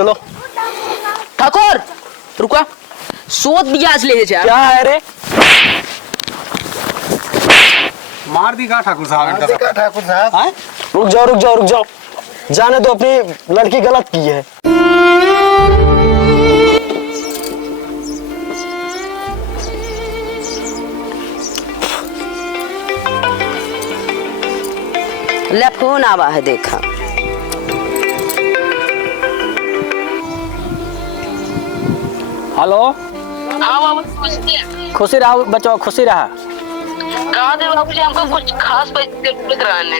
चलो। ठाकुर रुका, सोच दिया आज ले जा। क्या है रे? मार दी का ठाकुर साहब? ठाकुर साहब रुक जाओ रुक जाओ रुक जाओ, जाने दो, अपनी लड़की गलत की है। ले फोन आवा है, देखा। हेलो। हाँ बाबू, खुशी रहा बच्चों, खुशी रहा। कहाँ थे बाबू जी? हमको कुछ खास पैसे कराने।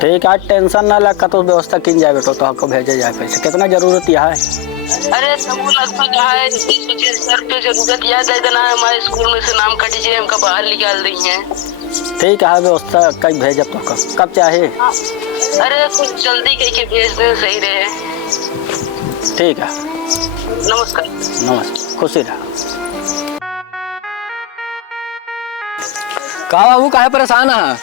ठीक है, टेंशन ना लगा, तो व्यवस्था की जाए बेटो, तो आपको भेजे जाए पैसे। कितना जरूरत यह है? अरे समूह लगभग है 20-25 रुपये जरूरत। याद दे देना, हमारे स्कूल में से नाम कट जाए, हमका बाहर निकाल रही है। ठीक है, व्यवस्था कहीं भेजब तो कब चाहिए? अरे कुछ जल्दी कह के भेज दे, सही रहे। ठीक है, नमस्कार। नमस्कार, खुशी रहा। का बाबू काहे परेशान है?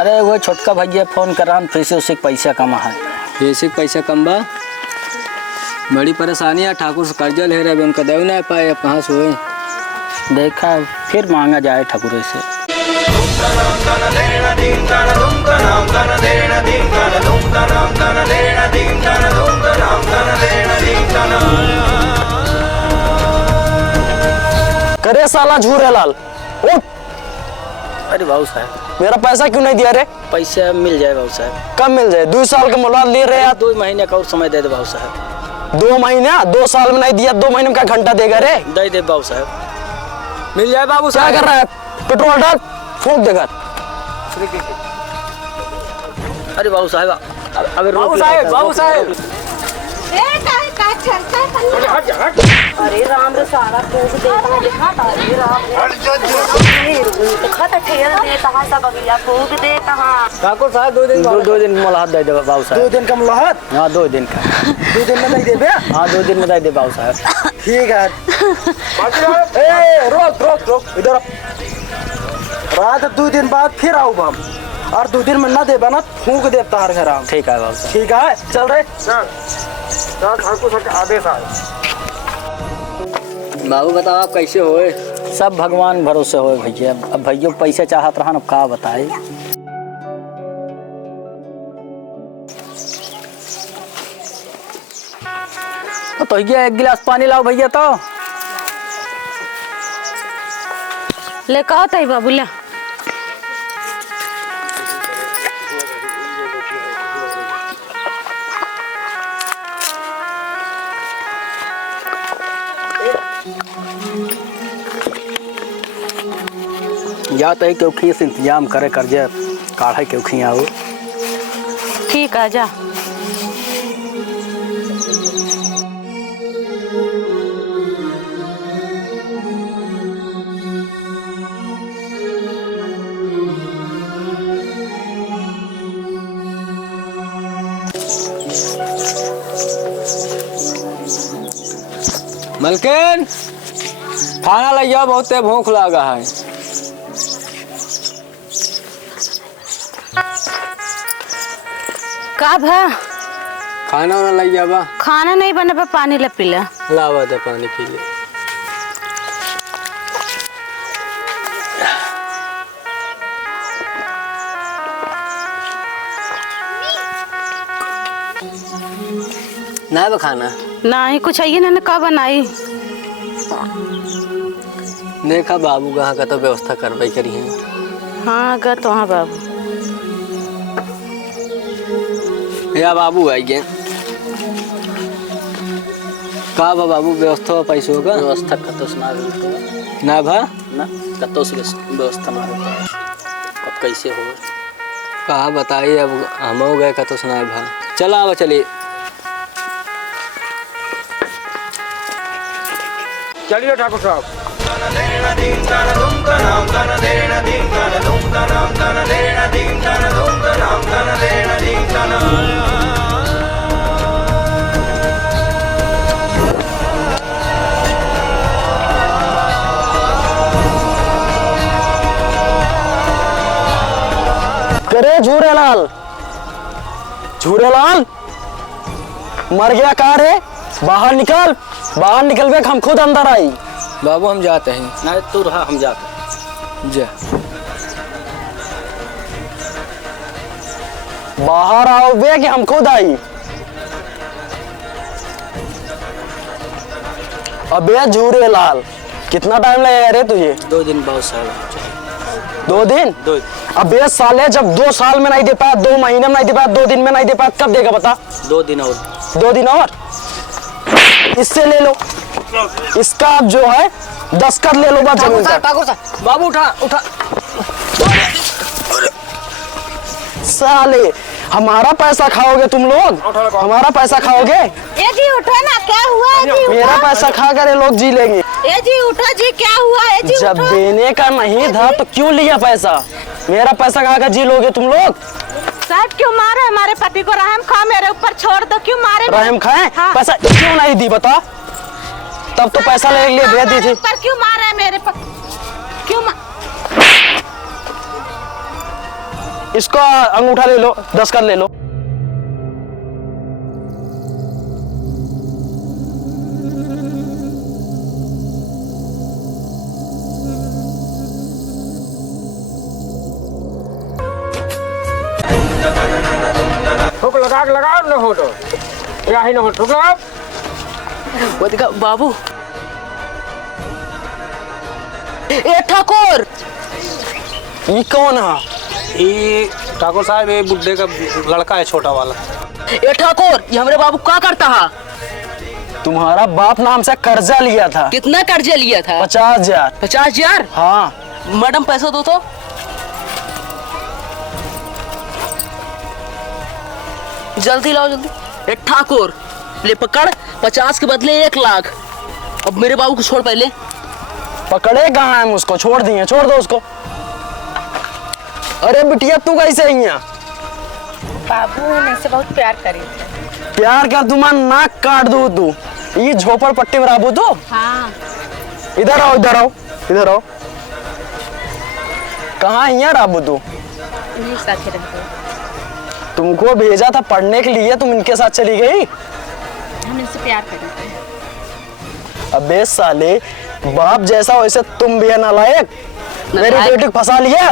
अरे वो छोटका भैया फोन कर रहा, फिर से उसे पैसा कमा है। बेसिक पैसा कम बा, बड़ी परेशानी है। ठाकुर से कर्जा ले रहे, उनका देव ना पाए, अब कहाँ से हुए? देखा फिर मांगा जाए ठाकुर से। करे साला झूरेलाल, उठ। अरे बाबू साहब, मेरा पैसा क्यों नहीं दिया रे? पैसा मिल जाए बाबू साहब। कब मिल जाए? 2 साल का मुलाद ले रहे हैं। 2 महीने का और समय दे दे बाबू साहब। 2 महीने? 2 साल में नहीं दिया, 2 महीने में क्या घंटा देगा रे? दे दे बाबू साहब, मिल जाए बाबू क्या साहब। कर रहा है? पेट्रोल डाल, फूंक देगा। अरे बाबू साहब, अगर बाबू साहब, बाबू साहब, अरे राम रे, सारा फूक देता है, अरे राम रे, खाता ठेर देता है, सब अगला फूक देता है। ठाकुर साहब 2 दिन 2 दिन मुलाहात दे दे बाबू साहब। 2 दिन का मुलाहत? हाँ 2 दिन का। 2 दिन में नहीं दे बे? हाँ 2 दिन में दे दे बाबू साहब। ठीक है। ए रोक रोक रोक, इधर रात 2 दिन बाद फिर आओ हम, और 2 दिन में ना दे बना फूक दे तार घर आम। ठीक है बाबू साहब। ठीक है, चल रहे ठाकुर साहब का आदेश आए। बाबू बताओ आप कैसे होए? सब भगवान भरोसे हो भैया। अब भैया पैसे चाहत रहा, का बताए। तो भैया 1 गिलास पानी लाओ भैया। तो ले कहो तई बाबू ले। या तो क्यों खीस इंतजाम करे कर्जे काढ़े क्यों खियाओ। ठीक है, जा। मलकिन खाना ले जाओ, बहुत भूख लगा है। का भा? खाना वाना ले जाबा। खाना नहीं बने पे पानी ले पीला। लावा दे पानी पी ले। ना खाना नहीं कुछ चाहिए ना, का बनाई? देखा बाबू कहाँ का तो व्यवस्था करवाई करी है। हाँ गा तो, हाँ बाबू। या बाबू आइए। का बा बाबू व्यवस्था पैसे होगा? व्यवस्था कतो सुना ना भा ना, कतो से व्यवस्था ना होता। अब कैसे हो? कहा बताइए, अब हम हो गए कतो सुना भा। चला अब चलिए। चलिए ठाकुर साहब। करे झूरेलाल, झूरेलाल, मर गया कहाँ रे? बाहर निकल, बाहर निकल बे, हम खुद अंदर आई। बाबू हम जाते हैं। नहीं तू रहा, हम जाते। जा। बाहर आओ बे कि हम खुद आई। अबे झूरे लाल, कितना टाइम लगेगा रे तुझे? 2 दिन बहुत सारा। 2 दिन? 2 अबे साले, जब 2 साल में नहीं दे पाया, 2 महीने में नहीं दे पाया, 2 दिन में नहीं दे पाया, कब देगा बता? 2 दिन और। 2 दिन और? इससे ले लो, इसका अब जो है 10 कर ले लो बस जमीन का। ठाकुर साहब, बाबू उठा उठा। साले, हमारा पैसा खाओगे तुम लोग, हमारा पैसा खाओगे। ए जी उठो ना, क्या हुआ है जी? मेरा पैसा खा कर ये लोग जी लेंगे। ए जी उठो जी, क्या हुआ है जी? जब देने का नहीं था तो क्यों लिया पैसा? मेरा पैसा खा कर जी लोगे तुम लोग? साहब क्यों मारे हमारे पति को? रहम खा, मेरे ऊपर छोड़ दो। क्यों मारे? रहम खाए? हाँ। पैसा क्यों नहीं दी बता? तब तो पैसा लेने के लिए भेज दी थी। पर क्यों मारा है मेरे पर? क्यों इसको अंगूठा ले लो, 10 कर ले लो। ठोक लगा के लगाओ न हो तो या ही न हो ठोक लगाओ। वो दिखा बाबू। ए ठाकुर, ये कौन है? ये ठाकुर साहब ये बुड्ढे का लड़का है, छोटा वाला। ए ठाकुर, ये हमारे बाबू क्या करता है? तुम्हारा बाप नाम से कर्जा लिया था। कितना कर्जा लिया था? 50,000। 50,000? हाँ। मैडम पैसा दो तो। जल्दी लाओ जल्दी। ए ठाकुर, ले पकड़, 50 के बदले 1 लाख। अब मेरे बाबू को छोड़ पहले। पकड़े कहाँ है? उसको छोड़ दिए, छोड़ दो उसको। अरे बिटिया, तू कैसे आई है? बाबू हम इससे बहुत प्यार करी। प्यार कर, तुम्हारा नाक काट दू तू। ये झोपड़ पट्टी में राबू तो। हाँ। इधर आओ, इधर आओ, इधर आओ। कहाँ है राबू तू? इन्हीं साथ ही रहते हैं। तुमको भेजा था पढ़ने के लिए, तुम इनके साथ चली गई। हम इनसे प्यार करते हैं। अबे साले, बाप जैसा वैसे तुम भी है नालायक। मेरी बेटी को फंसा लिया,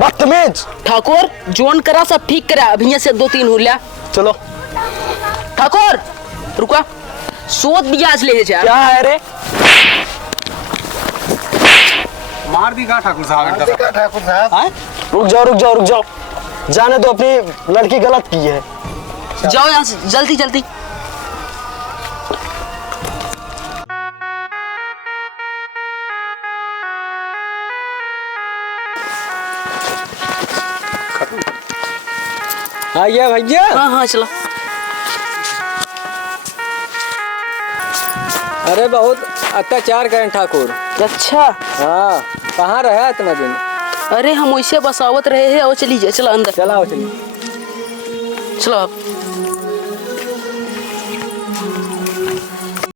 बदतमीज। ठाकुर, जोन करा सब ठीक करा। अभी से 2-3 हो लिया। चलो ठाकुर रुका, सोच ब्याज ले जा। क्या है रे? मार दी का ठाकुर साहब? हाँ? रुक जाओ, रुक जाओ, रुक जाओ। जाने दो, अपनी लड़की गलत की है। जाओ यहाँ से जल्दी जल्दी। आइए भैया। हाँ हाँ चलो। अरे बहुत अत्याचार करें ठाकुर। अच्छा, हाँ, कहाँ रहा इतना दिन? अरे हम वैसे बसावत रहे हैं। और चलिए चलो अंदर। चलाओ चलिए। चलो आप।